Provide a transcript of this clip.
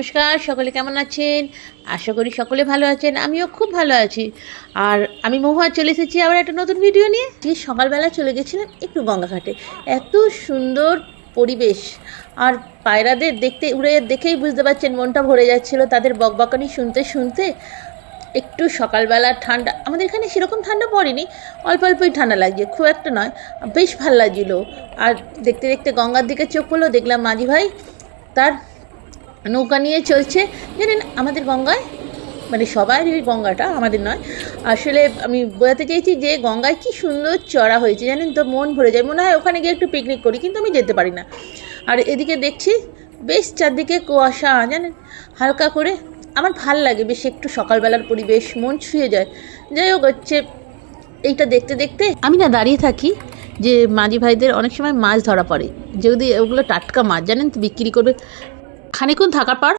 নমস্কার, সকলে কেমন আছেন? আশা করি সকলে ভালো আছেন। আমিও খুব ভালো আছি। আর আমি মহুয়া চলে এসেছি আবার একটা নতুন ভিডিও নিয়ে। যে সকালবেলা চলে গেছিলাম একটু গঙ্গাঘাটে। এত সুন্দর পরিবেশ, আর পায়রাদের দেখতে উড়ে দেখেই বুঝতে পারছেন মনটা ভরে যাচ্ছিল তাদের বকবকানি শুনতে শুনতে। একটু সকালবেলা ঠান্ডা, আমাদের এখানে সেরকম ঠান্ডা পড়েনি, অল্প অল্পই ঠান্ডা লাগছে, খুব একটা নয়। বেশ ভাল লাগছিল। আর দেখতে দেখতে গঙ্গার দিকে চোখ পড়লো, দেখলাম মাঝি ভাই তার নৌকা নিয়ে চলছে। জানেন আমাদের গঙ্গায়, মানে সবার এই গঙ্গাটা, আমাদের নয় আসলে, আমি বোঝাতে চেয়েছি যে গঙ্গায় কি সুন্দর চড়া হয়েছে জানেন তো, মন ভরে যায়, মনে হয় ওখানে গিয়ে একটু পিকনিক করি, কিন্তু আমি যেতে পারি না। আর এদিকে দেখছি বেশ চারদিকে কুয়াশা, জানেন, হালকা করে। আমার ভাল লাগে বেশ, একটু সকালবেলার পরিবেশ মন ছুঁয়ে যায়। যাই হোক হচ্ছে, এইটা দেখতে দেখতে আমি না দাঁড়িয়ে থাকি যে মাঝি ভাইদের অনেক সময় মাছ ধরা পড়ে, যদি ওগুলো টাটকা মাছ জানেন তো বিক্রি করবে। খানিকক্ষণ থাকার পর